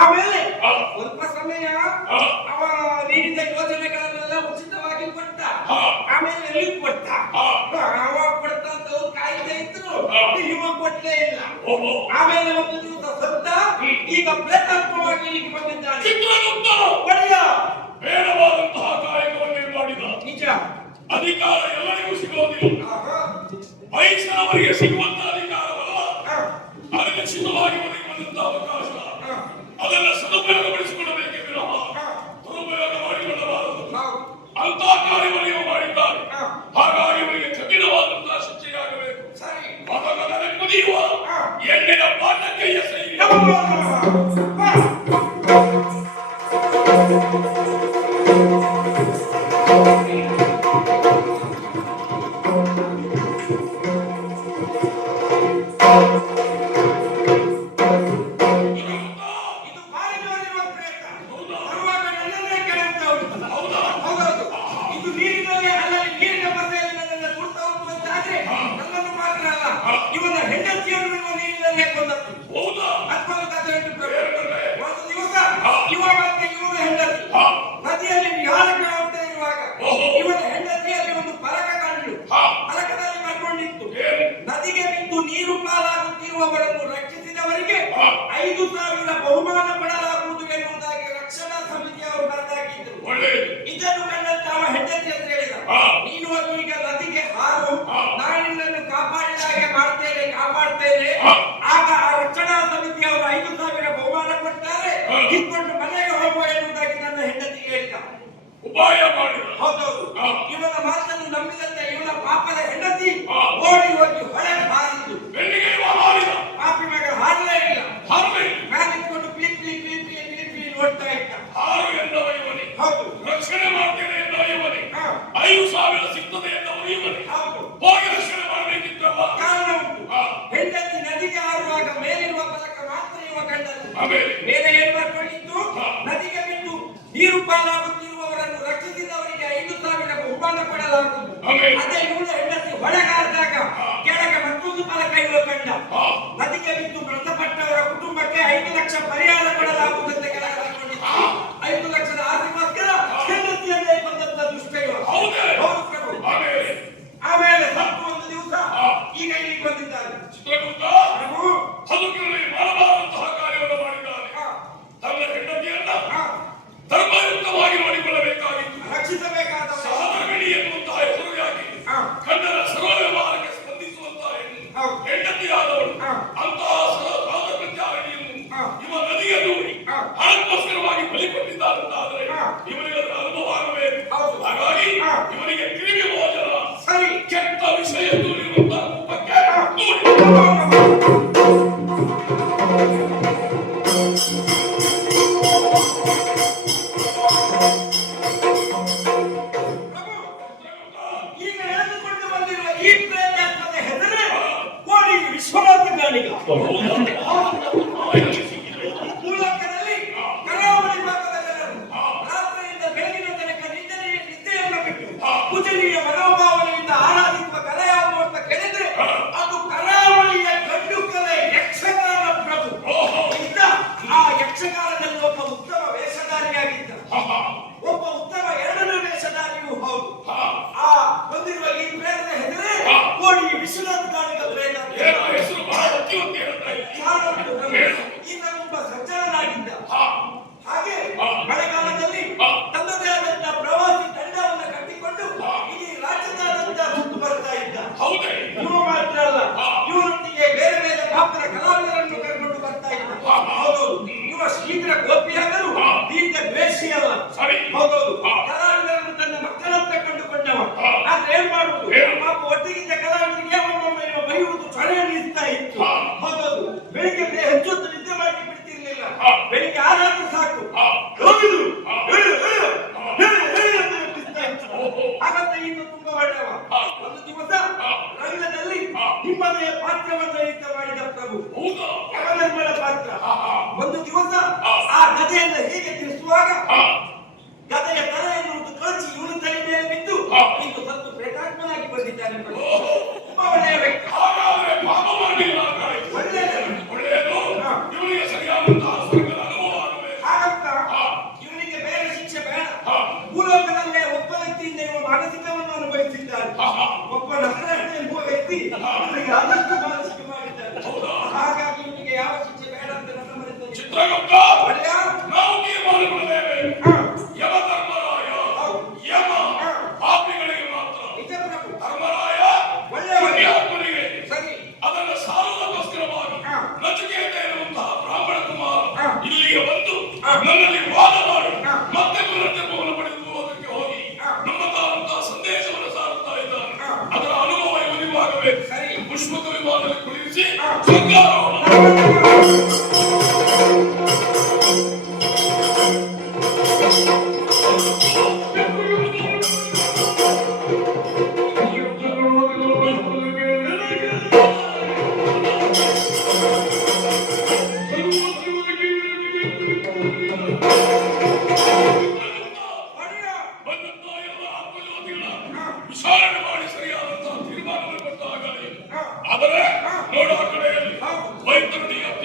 ಆಮೇಲೆ ಸ್ವಲ್ಪ ಸಮಯ ಅವ ನೀಡಿದ ಯೋಜನೆಗಳನ್ನೆಲ್ಲ ಉಚಿತವಾಗಿ ಕೊಟ್ಟ. ಆಮೇಲೆ ಎಲ್ಲಿ ಕೊಟ್ಟ. ಅವ ಕೊಡ್ತಾ ಅಂತ ಅವ್ರು ಇದ್ರು. ಇವ ಕೊಡ್ಲೇ ಇಲ್ಲ. ಆಮೇಲೆ ಒಂದು ದಿವಸ ಸತ್ತ ಈಗ ಪ್ರೇತಾತ್ಮವಾಗಿ ಇಲ್ಲಿಗೆ ಬಂದಿದ್ದಾನೆ. ಒಡೆಯ! ಬೇಡವಾದಂತಹ ಕಾರ್ಯವನ್ನು ಮಾಡಿದ. ನಿಜ. ಅಧಿಕಾರ ಎಲ್ಲರಿಗೂ ಸಿಗೋದಿಲ್ಲ ವಯಸ್ಸಿನವರಿಗೆ ಸಿಗುವಂತಹ ಅಧಿಕಾರವಲ್ಲ. ಅದಕ್ಕೆ ಸಿದ್ಧವಾಗಿ ಒದಗಿ ಬಂದಂತಹ ಅವಕಾಶ. ಅದನ್ನು ಸದುಪಯೋಗಪಡಿಸಿಕೊಳ್ಳಬೇಕೆ ವಿನಃ ದುರುಪಯೋಗ ಮಾಡಿಕೊಳ್ಳಬಾರದು ಅಂತ ಕಾರ್ಯವನ್ನು ಇವರು ಮಾಡಿದ್ದಾರೆ. ಹಾಗಾಗಿ ಇವರಿಗೆ ಕಠಿಣವಾದಂತಹ ಶಿಕ್ಷೆಯಾಗಬೇಕು. ಮಗನ ಕುದಿಯುವ ಎಣ್ಣೆಯ ಪಾಠಕ್ಕೆ ಎಸೆಯ ಎನ್ನುವವರನ್ನು ರಕ್ಷಿಸಿದವರಿಗೆ ಐದು ಸಾವಿರ ಬಹುಮಾನ ಪಡಲಾಗುವುದು ಎನ್ನುವುದಾಗಿ ರಕ್ಷಣಾ ಸಮಿತಿಯವರು ಬರೆದಾಕಿದ್ರು ಇದನ್ನು ಕಂಡಂತ ಅವ ಹೆಂಡತಿ ಅಂತ ಹೇಳಿದ. ನೀನು ಈಗ ನದಿಗೆ ಹಾರು. ನಾನು ನಿನ್ನನ್ನು ಕಾಪಾಡಿದಾಗೆ ಮಾಡ್ತೇನೆ ಕಾಪಾಡ್ತೇನೆ. ಆಗ ಆ ರಕ್ಷಣಾ ಸಮಿತಿಯವರು ಐದು ಸಾವಿರ ಬಹುಮಾನ ಕೊಡ್ತಾರೆ. ಇಟ್ಕೊಂಡು ಮನೆಗೆ ಹೋಗುವ ಎನ್ನುವುದಾಗಿ ನನ್ನ ಹೆಂಡತಿ ಹೇಳಿದ. ಉಪಾಯ ಮಾಡಿ. ಸಿಗ್ತದೆ 何か。আল্লাহ সরি ಆದಷ್ಟು ಮಾನಸಿಕ ಹಾಗಾಗಿ ಇವನಿಗೆ ಯಾವ ಶಿಕ್ಷೆ ಬೇಡ ಅಂತ ನನ್ನ ಚಿತ್ರಗುಪ್ತ! ಒಳ್ಳೆಯ? ನಾವು ತೀರ್ಮಾನಗೊಳ್ಳಲೇವೆ ಯಮಧರ್ಮರಾಯ ಯಮ ಪಾಪಿಗಳಿಗೆ ಮಾತ್ರ. ಧರ್ಮರಾಯ ಒಳ್ಳೆಯ ಸರಿ. ಅದನ್ನು ಬ್ರಾಹ್ಮಣ ಇಲ್ಲಿಗೆ ಬಂದು ನನ್ನಲ್ಲಿ Música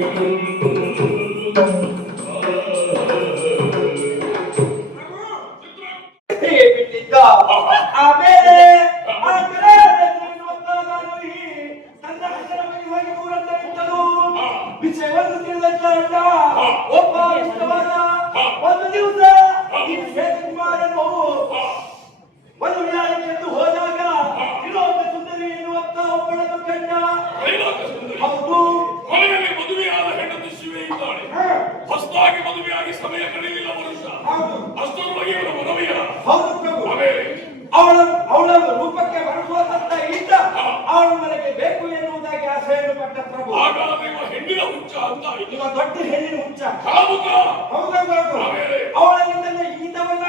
cùng cùng cùng ಬೇಕು ಎನ್ನುವುದಾಗಿ ಆಸೆಯನ್ನು ಪಟ್ಟ ಪ್ರಭು. ಹೆಣ್ಣಿನ ಹುಚ್ಚ ಅಂತ ಈಗ ದೊಡ್ಡ ಹೆಣ್ಣಿನ ಹುಚ್ಚ. ಹೌದು. ಅವಳಿಂದಲೇ ಈತವನ್ನ